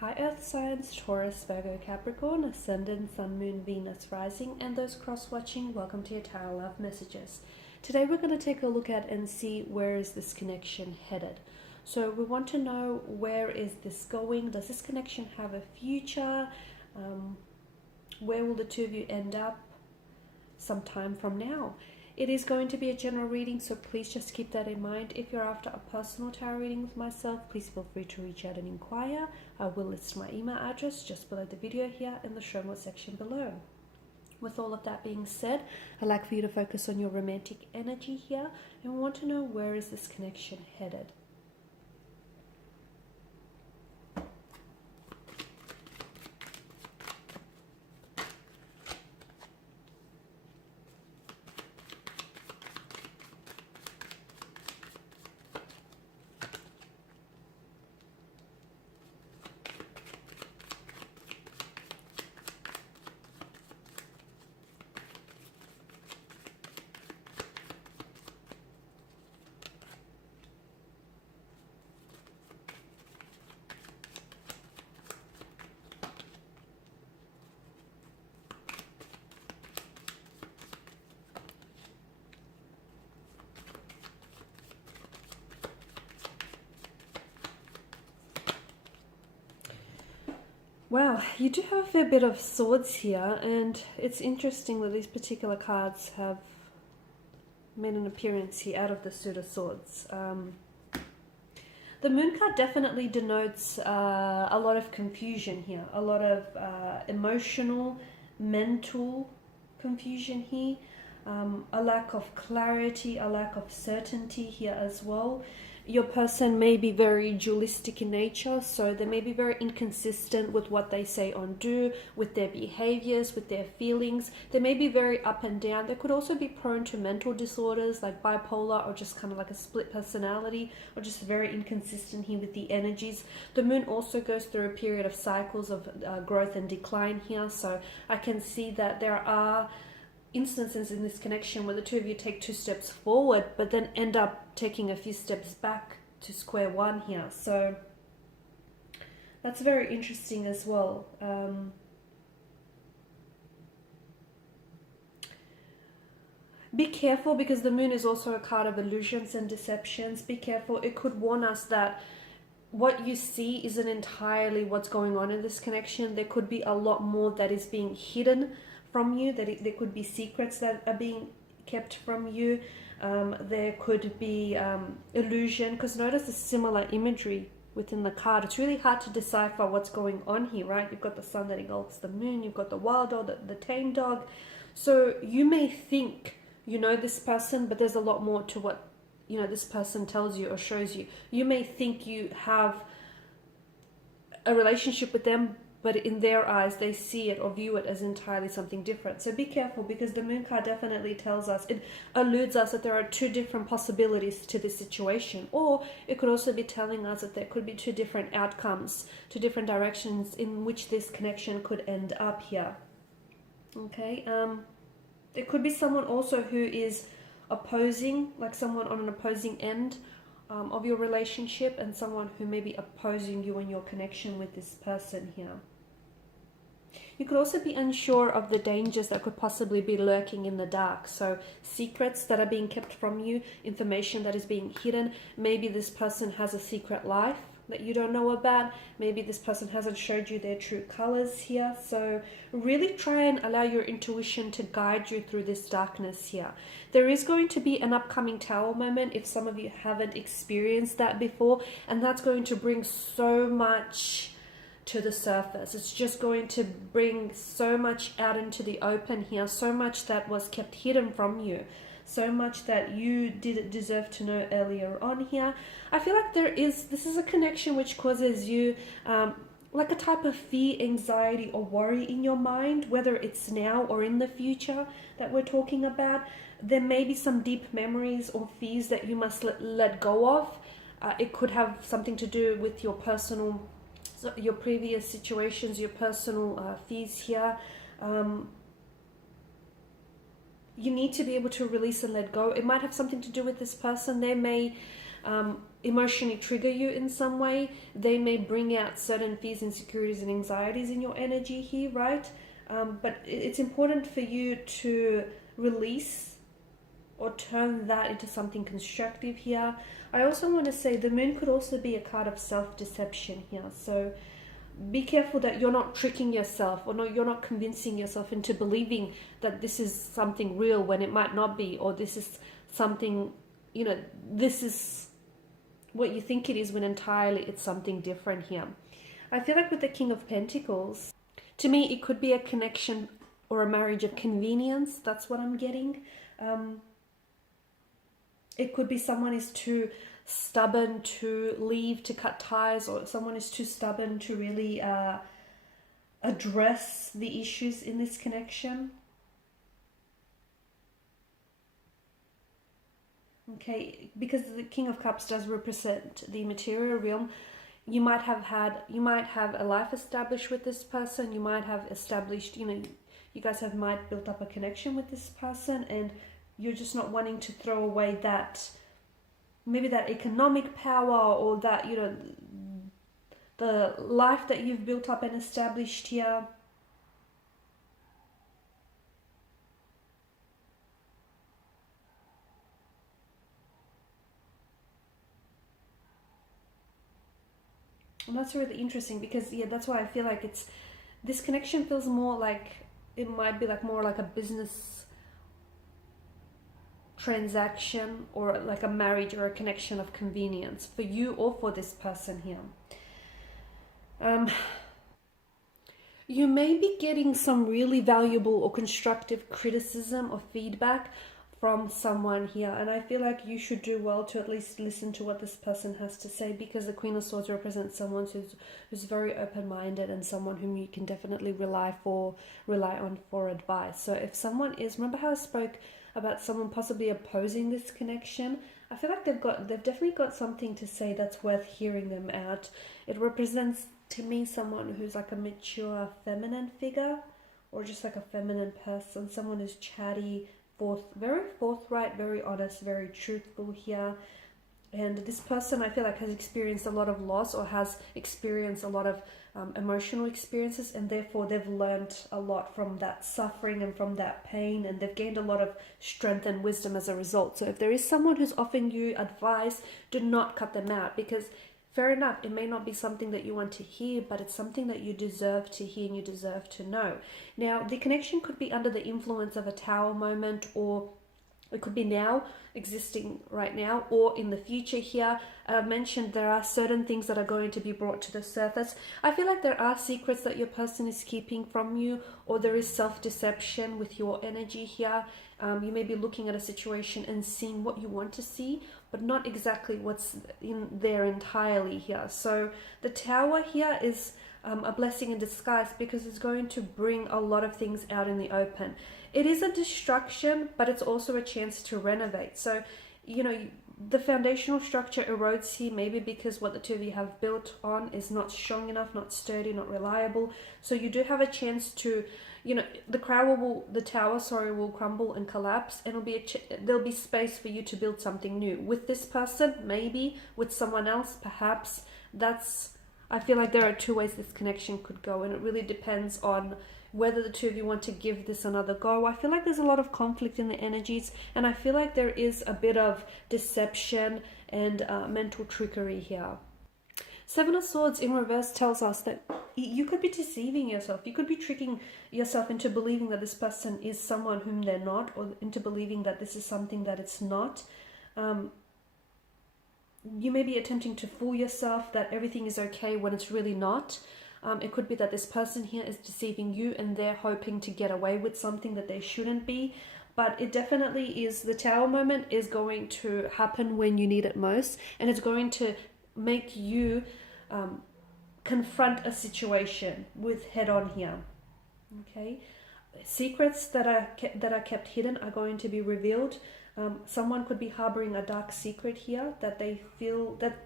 Hi Earth signs, Taurus, Virgo, Capricorn, Ascendant, Sun, Moon, Venus, Rising, and those cross-watching, welcome to your Tarot Love Messages. Today we're going to take a look at and see where is this connection headed. So we want to know, where is this going? Does this connection have a future? Where will the two of you end up sometime from now? It is going to be a general reading, so please just keep that in mind. If you're after a personal tarot reading with myself, please feel free to reach out and inquire. I will list my email address just below the video here in the show notes section below. With all of that being said, I'd like for you to focus on your romantic energy here, and we want to know, where is this connection headed? Wow, you do have a fair bit of swords here, and it's interesting that these particular cards have made an appearance here out of the suit of swords. The moon card definitely denotes a lot of confusion here, a lot of emotional, mental confusion here, a lack of clarity, a lack of certainty here as well. Your person may be very dualistic in nature, so they may be very inconsistent with what they say or do, with their behaviors, with their feelings. They may be very up and down. They could also be prone to mental disorders like bipolar, or just kind of like a split personality, or just very inconsistent here with the energies. The moon also goes through a period of cycles of growth and decline here, so I can see that there are instances in this connection where the two of you take 2 steps forward but then end up taking a few steps back to square one here. So that's very interesting as well. Be careful, because the moon is also a card of illusions and deceptions. Be careful. It could warn us that what you see isn't entirely what's going on in this connection. There could be a lot more that is being hidden from you, that there could be secrets that are being kept from you. There could be illusion, because notice the similar imagery within the card. It's really hard to decipher what's going on here, right? You've got the sun that engulfs the moon, you've got the wild dog, the tame dog. So you may think you know this person, but there's a lot more to what this person tells you or shows you. You may think you have a relationship with them, but in their eyes, they see it or view it as entirely something different. So be careful, because the moon card definitely tells us, it alludes us that there are 2 different possibilities to this situation. Or it could also be telling us that there could be 2 different outcomes, 2 different directions in which this connection could end up here. Okay, there could be someone also who is opposing, like someone on an opposing end of your relationship, and someone who may be opposing you and your connection with this person here. You could also be unsure of the dangers that could possibly be lurking in the dark. So secrets that are being kept from you, information that is being hidden. Maybe this person has a secret life that you don't know about. Maybe this person hasn't showed you their true colors here. So really try and allow your intuition to guide you through this darkness here. There is going to be an upcoming Tower moment if some of you haven't experienced that before, and that's going to bring so much to the surface. It's just going to bring so much out into the open here, so much that was kept hidden from you, so much that you didn't deserve to know earlier on here. I feel like this is a connection which causes you like a type of fear, anxiety, or worry in your mind, whether it's now or in the future that we're talking about. There may be some deep memories or fears that you must let go of. It could have something to do with your personal, your previous situations, your personal fears here. You need to be able to release and let go. It might have something to do with this person. They may emotionally trigger you in some way. They may bring out certain fears, insecurities, and anxieties in your energy here, right? But it's important for you to release or turn that into something constructive here. I also want to say the moon could also be a card of self-deception here. So be careful that you're not tricking yourself, or you're not convincing yourself into believing that this is something real when it might not be, or this is something, this is what you think it is when entirely it's something different here. I feel like with the King of Pentacles, to me, it could be a connection or a marriage of convenience. That's what I'm getting. It could be someone is too stubborn to leave, to cut ties, or someone is too stubborn to really address the issues in this connection. Okay, because the King of Cups does represent the material realm. You might have a life established with this person. You might have established, you guys might built up a connection with this person, and you're just not wanting to throw away that, maybe that economic power, or that, the life that you've built up and established here. And that's really interesting because, that's why I feel like this connection feels more like, it might be like more like a business transaction, or like a marriage or a connection of convenience for you or for this person here. You may be getting some really valuable or constructive criticism or feedback from someone here, and I feel like you should do well to at least listen to what this person has to say, because the Queen of Swords represents someone who's very open-minded, and someone whom you can definitely rely on for advice. So if someone is, remember how I spoke about someone possibly opposing this connection, I feel like they've definitely got something to say that's worth hearing them out. It represents to me someone who's like a mature feminine figure, or just like a feminine person, someone who's chatty, very forthright, very honest, very truthful here. And this person, I feel like, has experienced a lot of loss, or has experienced a lot of emotional experiences, and therefore they've learned a lot from that suffering and from that pain, and they've gained a lot of strength and wisdom as a result. So if there is someone who's offering you advice, do not cut them out, because fair enough, it may not be something that you want to hear, but it's something that you deserve to hear and you deserve to know. Now, the connection could be under the influence of a Tower moment, or it could be now, existing right now, or in the future here. I mentioned there are certain things that are going to be brought to the surface. I feel like there are secrets that your person is keeping from you, or there is self-deception with your energy here. You may be looking at a situation and seeing what you want to see, but not exactly what's in there entirely here. So the Tower here is a blessing in disguise, because it's going to bring a lot of things out in the open. It is a destruction, but it's also a chance to renovate. So, the foundational structure erodes here, maybe because what the two of you have built on is not strong enough, not sturdy, not reliable. So you do have a chance to, the tower will crumble and collapse, and there'll be space for you to build something new. With this person, maybe. With someone else, perhaps. I feel like there are two ways this connection could go, and it really depends on whether the two of you want to give this another go. I feel like there's a lot of conflict in the energies, and I feel like there is a bit of deception and mental trickery here. Seven of Swords in reverse tells us that you could be deceiving yourself. You could be tricking yourself into believing that this person is someone whom they're not, or into believing that this is something that it's not. You may be attempting to fool yourself that everything is okay when it's really not. It could be that this person here is deceiving you, and they're hoping to get away with something that they shouldn't be. But it definitely is, the Tower moment is going to happen when you need it most, and it's going to make you confront a situation with head on here. Okay, secrets that are kept hidden are going to be revealed. Someone could be harboring a dark secret here that they feel that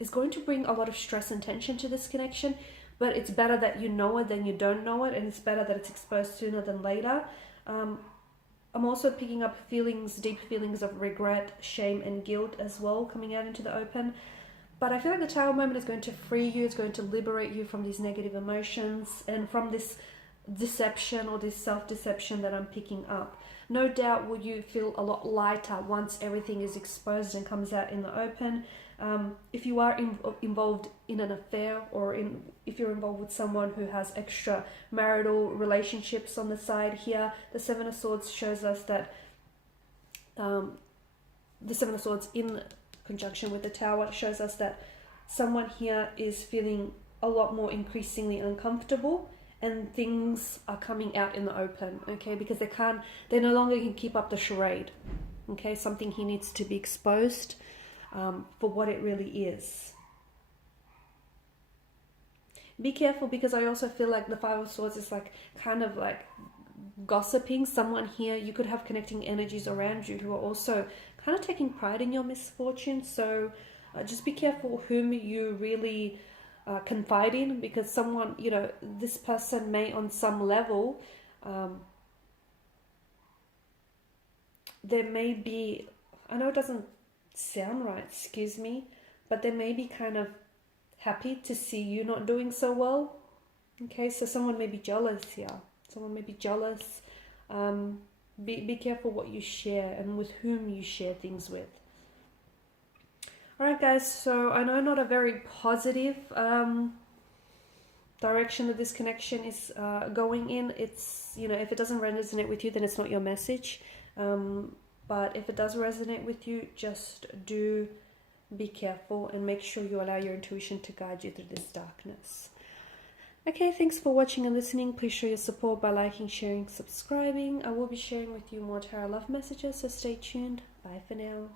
is going to bring a lot of stress and tension to this connection, but it's better that you know it than you don't know it, and it's better that it's exposed sooner than later. I'm also picking up feelings, deep feelings of regret, shame, and guilt as well coming out into the open. But I feel like the Tower moment is going to free you. It's going to liberate you from these negative emotions and from this deception or this self-deception that I'm picking up. No doubt will you feel a lot lighter once everything is exposed and comes out in the open. If you are involved in an affair, or if you're involved with someone who has extra marital relationships on the side here, the Seven of Swords shows us that the Seven of Swords in conjunction with the Tower shows us that someone here is feeling a lot more increasingly uncomfortable, and things are coming out in the open, okay, because they no longer can keep up the charade, okay. Something here needs to be exposed for what it really is. Be careful, because I also feel like the Five of Swords is like kind of like gossiping. Someone here, you could have connecting energies around you who are also kind of taking pride in your misfortune. So just be careful whom you really confide in, because someone, you know, this person may on some level, there may be, I know it doesn't sound right, excuse me, but they may be kind of happy to see you not doing so well. Okay, so someone may be jealous here. Someone may be jealous. Be careful what you share and with whom you share things with. Alright guys, so I know not a very positive direction that this connection is going in. It's, you know, if it doesn't resonate with you, then it's not your message. But if it does resonate with you, just do be careful and make sure you allow your intuition to guide you through this darkness. Okay, thanks for watching and listening. Please show your support by liking, sharing, subscribing. I will be sharing with you more tarot love messages, so stay tuned. Bye for now.